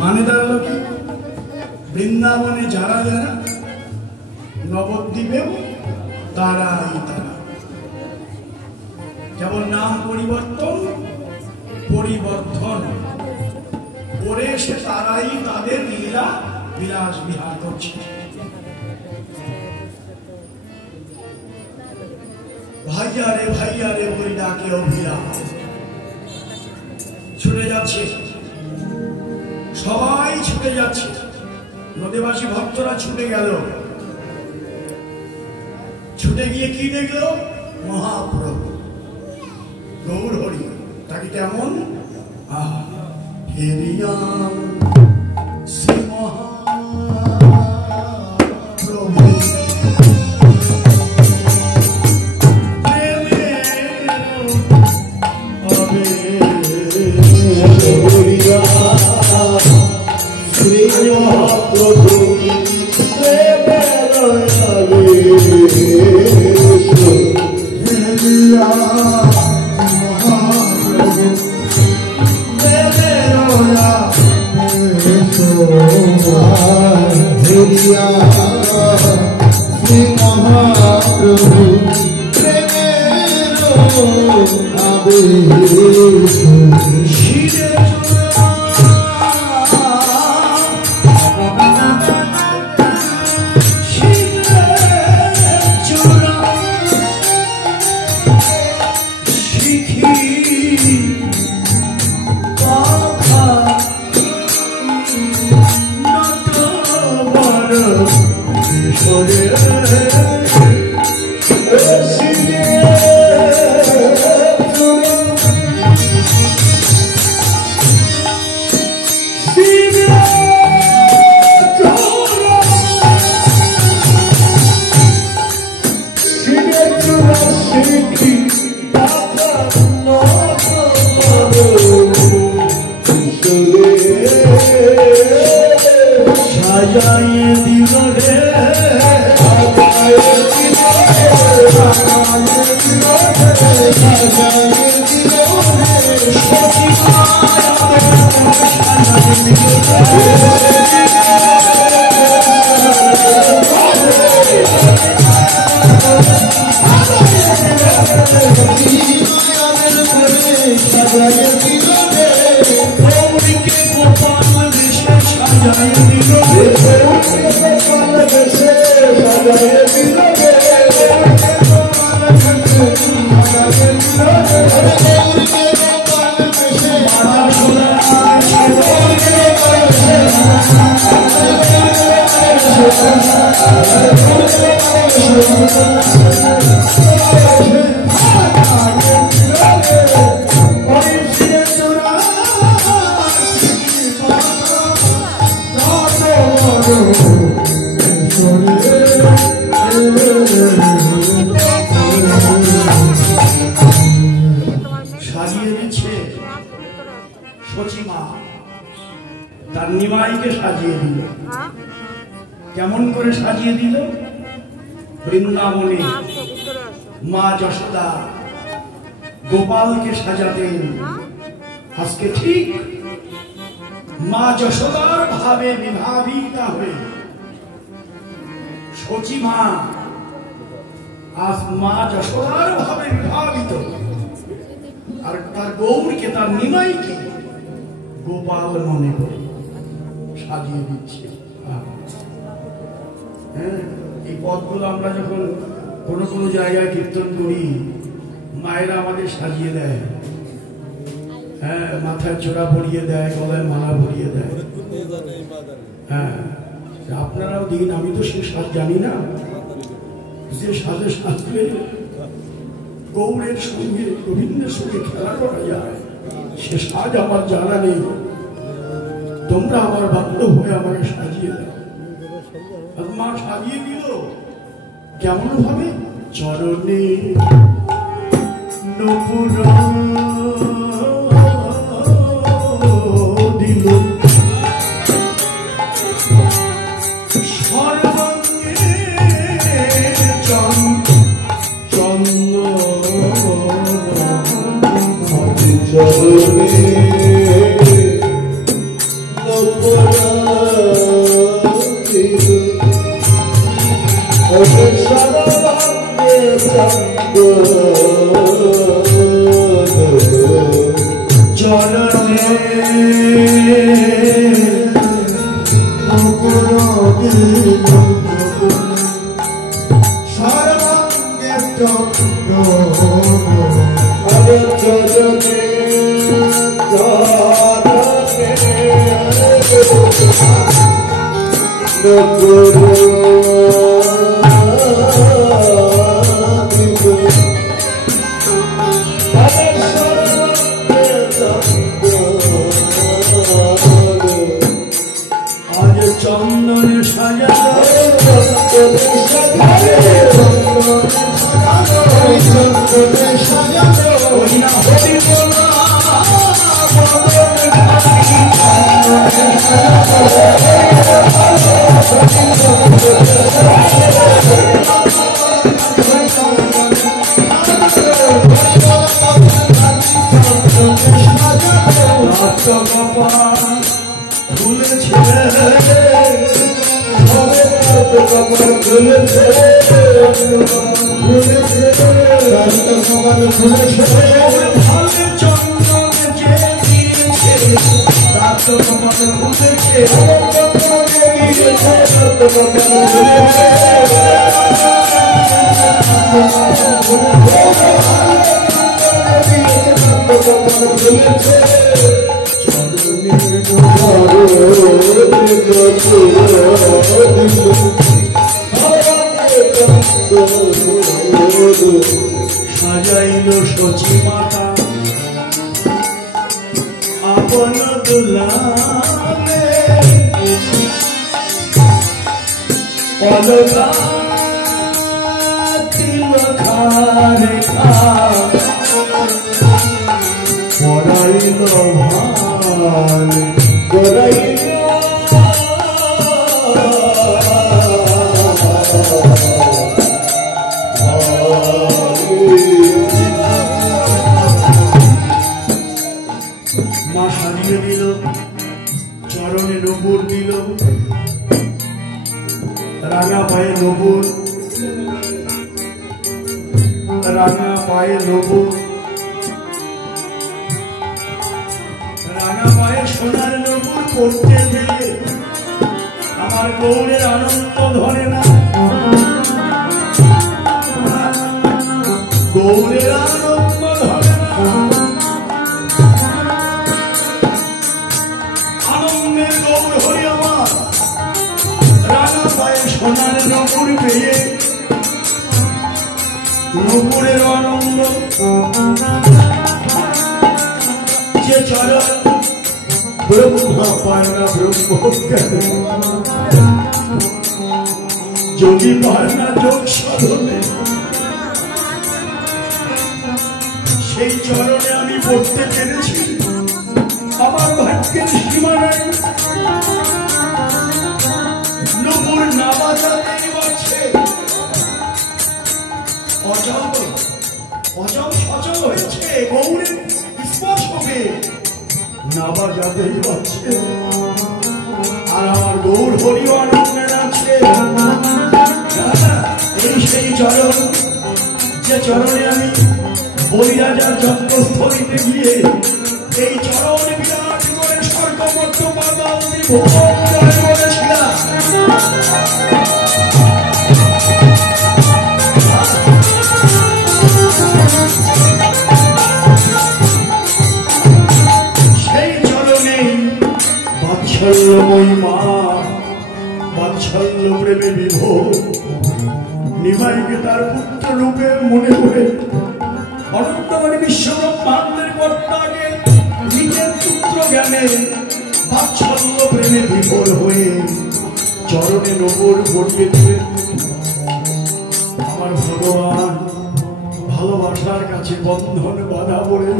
মানে দাঁড়ালো কি, বৃন্দাবনে যারা যারা, নবদ্বীপেও তারাই তারা। যেমন নাম পরিবর্তন, পরিবর্ধন করে সে তারাই তাদের লীলা বিলাস বিহার করছে। ভাইয়া রে বলি ডাকে অভিরা ছুটে যাচ্ছে, সবাই ছুটে যাচ্ছে। নদীবাসী ভক্তরা ছুটে গেল, ছুটে গিয়ে কি দেখলো? মহাপ্রভু গৌর হরি। তাকে কেমন ফেরিয়া শ্রী মহাপ্রভু কেমন করে সাজিয়ে দিল? বৃন্দাবনে মা যশোদা গোপালকে সাজাতেন, আজকে ঠিক মা যশোদার ভাবে বিভাবিতা হয়ে সচি মা আজ মা যশোদার ভাবে বিভাবিত, আর তার গৌরকে, তার নিমাইকে গোপাল মনে করে সাজিয়ে দিচ্ছে। হ্যাঁ, এই পদগুলো আমরা যখন কোনো কোনো জায়গায় কীর্তন করি, মায়েরা আমাদের সাজিয়ে দেয়। হ্যাঁ, মাথায় চোরা পরিয়ে দেয়, গলায় মালা পরিয়ে দেয়। হ্যাঁ, আপনারাও দিন, আমি তো সে সাজ জানি না। যে সাজে সাজলে গৌরের সঙ্গে, গোবিন্দের সঙ্গে খেলা করা যায়, সে সাজ আমার জানা নেই। তোমরা আমার বাধ্য হয়ে আমাকে সাজিয়ে দাও। মা সাজিয়ে দিল কেমন ভাবে? চরণে নপুর দিল, সর্বাঙ্গে চন্দ্র চন্দনে সাজা সাজাইল সচি মাতা আপন দুলালে পলকা তিলকা রেখা পড়াইল ভাল গড়াইল মা সাজিয়ে দিল চরণে নপুর দিল রাঙা পায়ে নপুর রাঙা পায়ে নপুর রাঙা পায়ে সোনার নপুর পড়তে দিলে আমার গৌরের আনন্দ ধরে না গৌরের আনন্দ ধরে না আনন্দের গৌর হরি আমার রাঙা পায়ে সোনার নপুর পেয়ে নপুরের আনন্দ যে চরণ ব্রহ্মা পায় না ব্রহ্ম যোগী পায় না যোগ সাধনে সেই চরণে আমি পড়তে পেরেছি আমার ভাগ্যের সীমা নাই নপুর না বাজাতেই বাজছে অজব অজব সজল হয়েছে গৌরের স্পর্শকে না বাজাতেই বাজছে আর আমার গৌর হরিও আনন্দে নাচছে এই সেই চরণ যে চরণে আমি বলিরাজার জন্মস্থলীতে গিয়ে এই চরণ বিরাট করে স্বর্গমত্ত পাতাল করেছিলাম সেই চরণে বাৎসল্যময়ী মা বাৎসল্য প্রেমে বিভোর নিমাইকে তার পুত্র রূপে মনে করে অনন্তমণি বিশ্বব্রহ্মাণ্ডের কর্তাকে নিজের পুত্র জ্ঞানে বাৎসল্য প্রেমে বিভোর হয়ে চরণে নপুর পড়িয়ে দিলেন আমার ভগবান ভালোবাসার কাছে বন্ধন বাধা পড়ে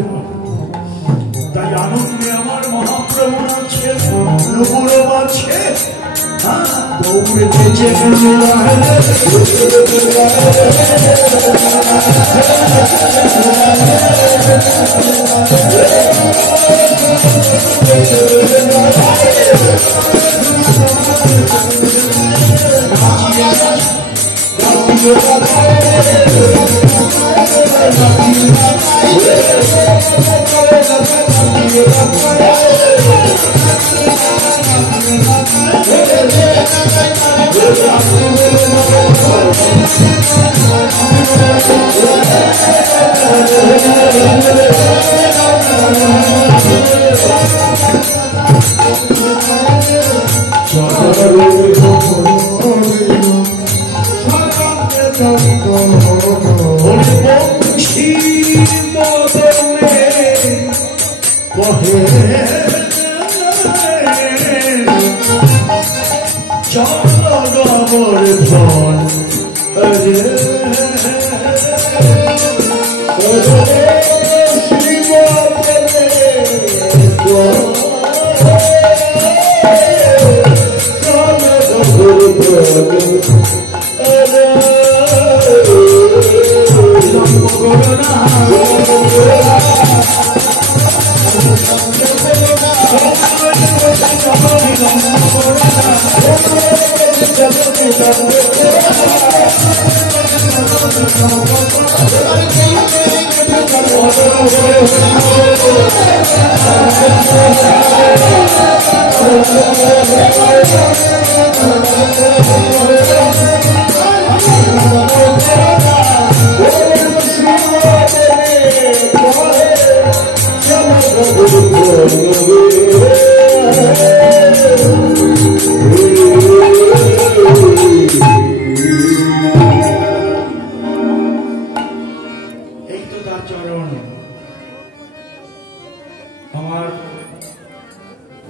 তাই আনন্দে আমার মহাপ্রভু আছে নপুরও আছে গৌরে বেঁচে জগবর ধন আমার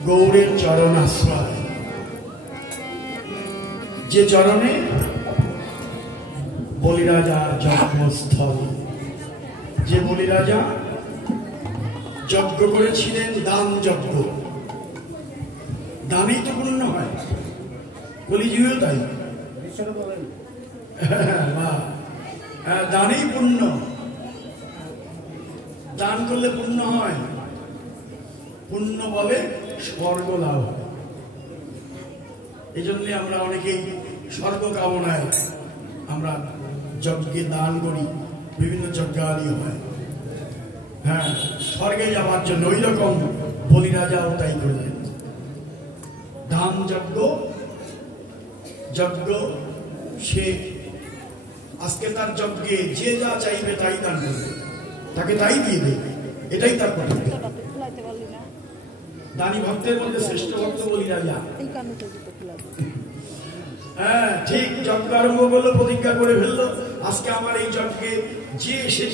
গৌরের চরণ আশ্রয়, যে চরণে বলিরাজার যজ্ঞস্থল, যে বলিরাজা যজ্ঞ করেছিলেন, দান যজ্ঞ। দানেই তো পূর্ণ হয়, কলিযুগেও তাই। দানেই পূর্ণ, দান করলে পূর্ণ হয়, পুণ্য বলে স্বর্গ লাভ হয়। এই জন্যে আমরা অনেকেই স্বর্গ কামনায় আমরা যজ্ঞে দান করি, বিভিন্ন যজ্ঞাদি হয়, হ্যাঁ, স্বর্গে যাওয়ার জন্য। ওই রকম বলিরাজাও তাই করলেন, দান যজ্ঞ। যজ্ঞ সে আজকে তার যজ্ঞে যে যা চাইবে তাই দান করবে, তাকে তাই দিয়ে দেবে, এটাই তার কর্তব্য। দানী ভক্তের মধ্যে শ্রেষ্ঠ ভক্ত বলিরাজা। হ্যাঁ ঠিক, যজ্ঞ আরম্ভ করলো, প্রতিজ্ঞা করে ফেললো, আজকে আমার এই যজ্ঞে যে এসে